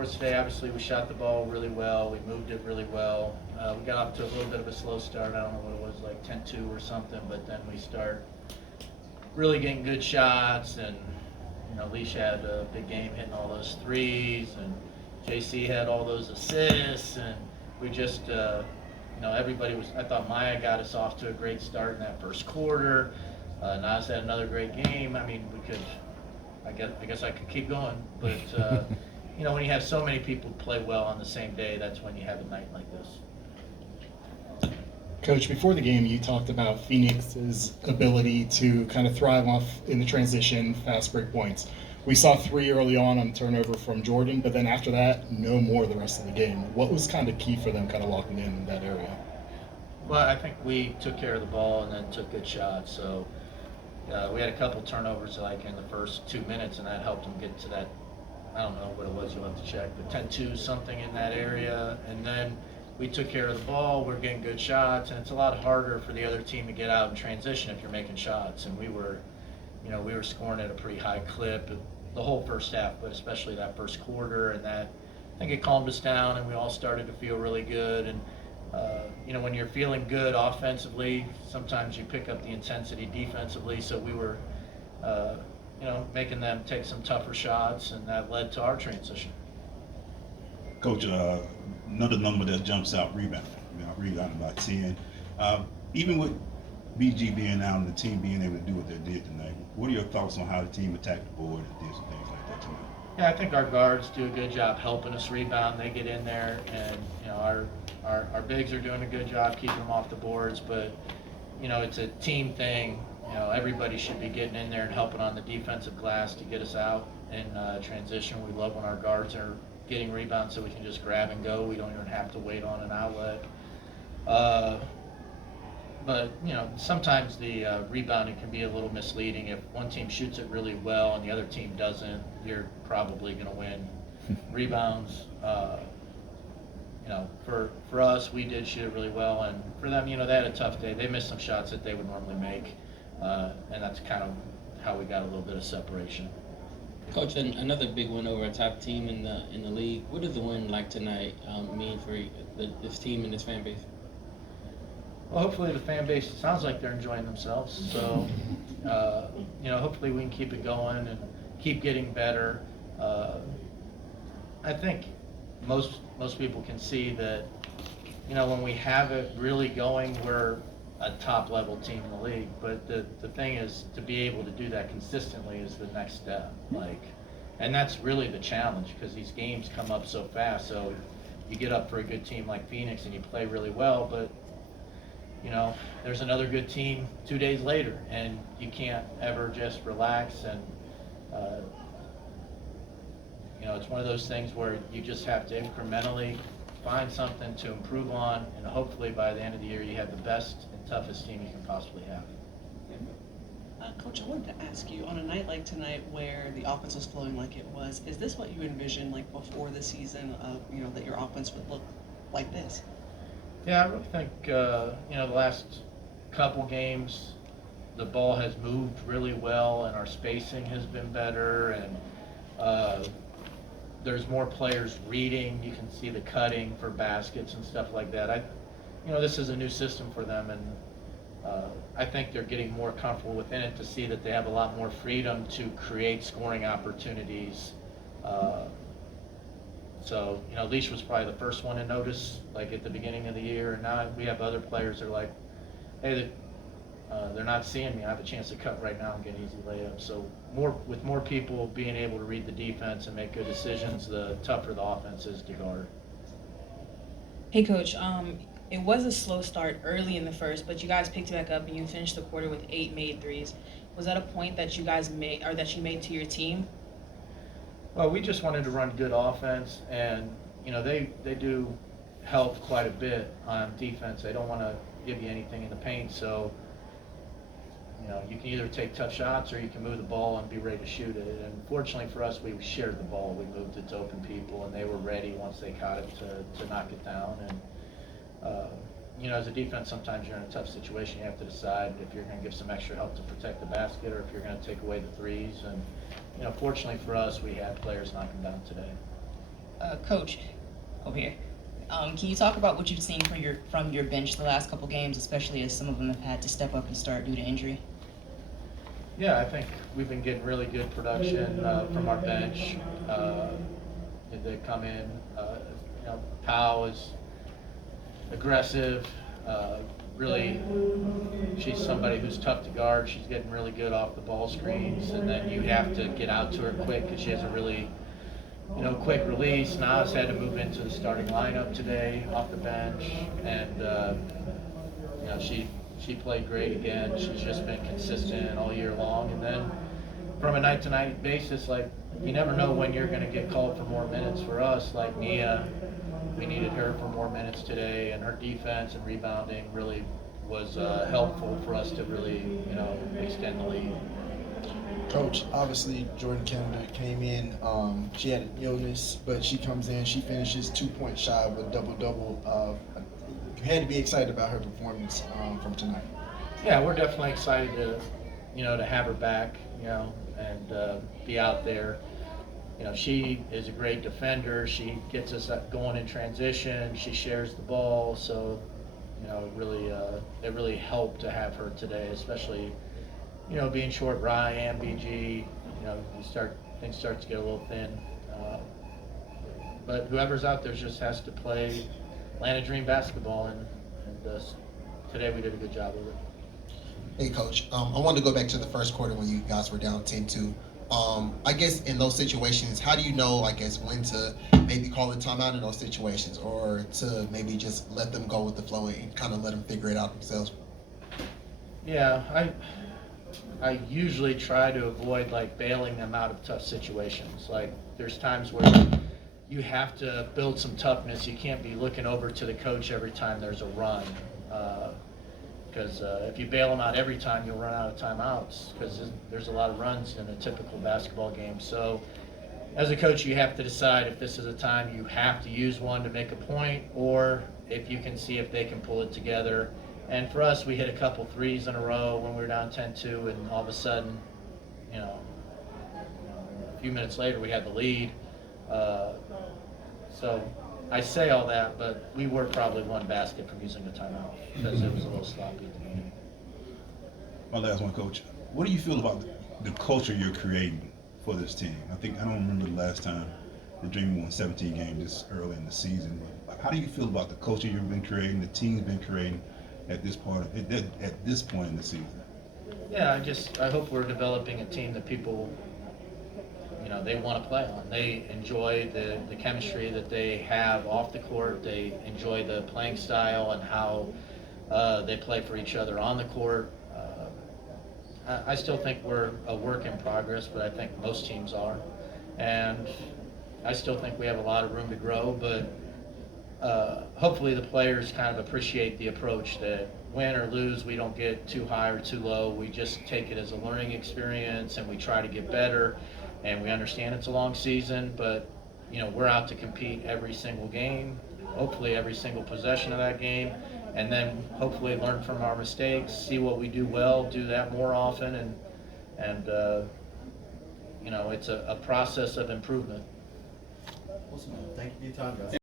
course today, obviously, we shot the ball really well. We moved it really well. We got off to a little bit of a slow start. I don't know what it was, like 10-2 or something, but then we start really getting good shots, and Leash had a big game hitting all those threes, and JC had all those assists, and we just, everybody was. I thought Maya got us off to a great start in that first quarter. Nas had another great game. I mean, we could. I guess I could keep going, but when you have so many people play well on the same day, that's when you have a night like this. Coach, before the game, you talked about Phoenix's ability to kind of thrive off in the transition, fast break points. We saw 3 early on turnover from Jordan, but then after that, no more the rest of the game. What was kind of key for them kind of locking in that area? Well, I think we took care of the ball and then took good shots. So we had a couple turnovers like in the first 2 minutes, and that helped them get to that. I don't know what it was, you'll have to check, but 10-2 something in that area. And then we took care of the ball, we're getting good shots, and it's a lot harder for the other team to get out in transition if you're making shots. And we were scoring at a pretty high clip the whole first half, but especially that first quarter, and that, I think it calmed us down, and we all started to feel really good. And when you're feeling good offensively, sometimes you pick up the intensity defensively. So we were, making them take some tougher shots, and that led to our transition. Coach, another number that jumps out, rebounding. Rebounding by 10. Even with BG being out and the team being able to do what they did tonight, what are your thoughts on how the team attacked the board and did some things like that tonight? Yeah, I think our guards do a good job helping us rebound. They get in there, and our bigs are doing a good job keeping them off the boards. But it's a team thing. Everybody should be getting in there and helping on the defensive glass to get us out in transition. We love when our guards are getting rebounds so we can just grab and go. We don't even have to wait on an outlet. But sometimes the rebounding can be a little misleading. If one team shoots it really well and the other team doesn't, you're probably going to win. Rebounds, for us, we did shoot it really well, and for them, they had a tough day. They missed some shots that they would normally make, and that's kind of how we got a little bit of separation. Coach, another big win over a top team in the league. What does the win like tonight mean for this team and this fan base? Well, hopefully the fan base, it sounds like they're enjoying themselves. So, hopefully we can keep it going and keep getting better. I think most people can see that, when we have it really going, we're a top level team in the league. But the thing is, to be able to do that consistently is the next step. And that's really the challenge, because these games come up so fast. So you get up for a good team like Phoenix and you play really well, but there's another good team 2 days later, and you can't ever just relax. And it's one of those things where you just have to incrementally find something to improve on, and hopefully by the end of the year you have the best and toughest team you can possibly have. Coach, I wanted to ask you, on a night like tonight where the offense was flowing like it was, is this what you envisioned before the season, that your offense would look like this? Yeah, I really think, the last couple games, the ball has moved really well, and our spacing has been better, and there's more players reading. You can see the cutting for baskets and stuff like that. This is a new system for them, and I think they're getting more comfortable within it to see that they have a lot more freedom to create scoring opportunities. So, Leash was probably the first one to notice, at the beginning of the year, and now we have other players that are like, hey, they're not seeing me. I have a chance to cut right now and get easy layups. So with more people being able to read the defense and make good decisions, the tougher the offense is to guard. Hey, Coach. It was a slow start early in the first, but you guys picked it back up and you finished the quarter with 8 made threes. Was that a point that you guys made, or that you made to your team? Well, we just wanted to run good offense, and they do help quite a bit on defense. They don't want to give you anything in the paint, so you can either take tough shots or you can move the ball and be ready to shoot it. And fortunately for us, we shared the ball. We moved it to open people, and they were ready once they caught it to knock it down. And as a defense, sometimes you're in a tough situation. You have to decide if you're going to give some extra help to protect the basket or if you're going to take away the threes. And fortunately for us, we had players knocking down today. Coach, over here. Can you talk about what you've seen from your bench the last couple games, especially as some of them have had to step up and start due to injury? Yeah, I think we've been getting really good production from our bench. They come in. Powell is aggressive. Really, she's somebody who's tough to guard. She's getting really good off the ball screens, and then you have to get out to her quick because she has a really, quick release. Nas had to move into the starting lineup today off the bench, and she played great again. She's just been consistent all year long, and then from a night-to-night basis, like you never know when you're going to get called for more minutes. For us, like Nia, we needed her for more minutes today, and her defense and rebounding really was helpful for us to really, extend the lead. Coach, obviously Jordan Canada came in. She had an illness, but she comes in. She finishes 2 points shy of a double-double. You had to be excited about her performance from tonight. Yeah, we're definitely excited to have her back, and be out there. She is a great defender. She gets us going in transition. She shares the ball, so it really helped to have her today, especially being short Rye and BG. Things start to get a little thin. But whoever's out there just has to play Atlanta Dream basketball, and today we did a good job of it. Hey, Coach. I wanted to go back to the first quarter when you guys were down 10-2. I guess in those situations, how do you know, when to maybe call a timeout in those situations, or to maybe just let them go with the flow and kind of let them figure it out themselves? Yeah, I usually try to avoid bailing them out of tough situations. There's times where you have to build some toughness. You can't be looking over to the coach every time there's a run. Because if you bail them out every time, you'll run out of timeouts, because there's a lot of runs in a typical basketball game. So as a coach, you have to decide if this is a time you have to use one to make a point, or if you can see if they can pull it together. And for us, we hit a couple threes in a row when we were down 10-2, and all of a sudden, a few minutes later, we had the lead. So I say all that, but we were probably one basket from using the timeout because it was a little sloppy at the beginning. My last one, Coach. What do you feel about the culture you're creating for this team? I don't remember the last time the Dream won 17 games this early in the season. But how do you feel about the culture you've been creating, the team's been creating at this point in the season? Yeah, I hope we're developing a team that people, they want to play on. They enjoy the chemistry that they have off the court. They enjoy the playing style and how they play for each other on the court. I still think we're a work in progress, but I think most teams are. And I still think we have a lot of room to grow, but hopefully the players kind of appreciate the approach that win or lose, we don't get too high or too low. We just take it as a learning experience, and we try to get better. And we understand it's a long season, but we're out to compete every single game, hopefully every single possession of that game, and then hopefully learn from our mistakes, see what we do well, do that more often, and it's a process of improvement. Awesome. Thank you for your time, guys.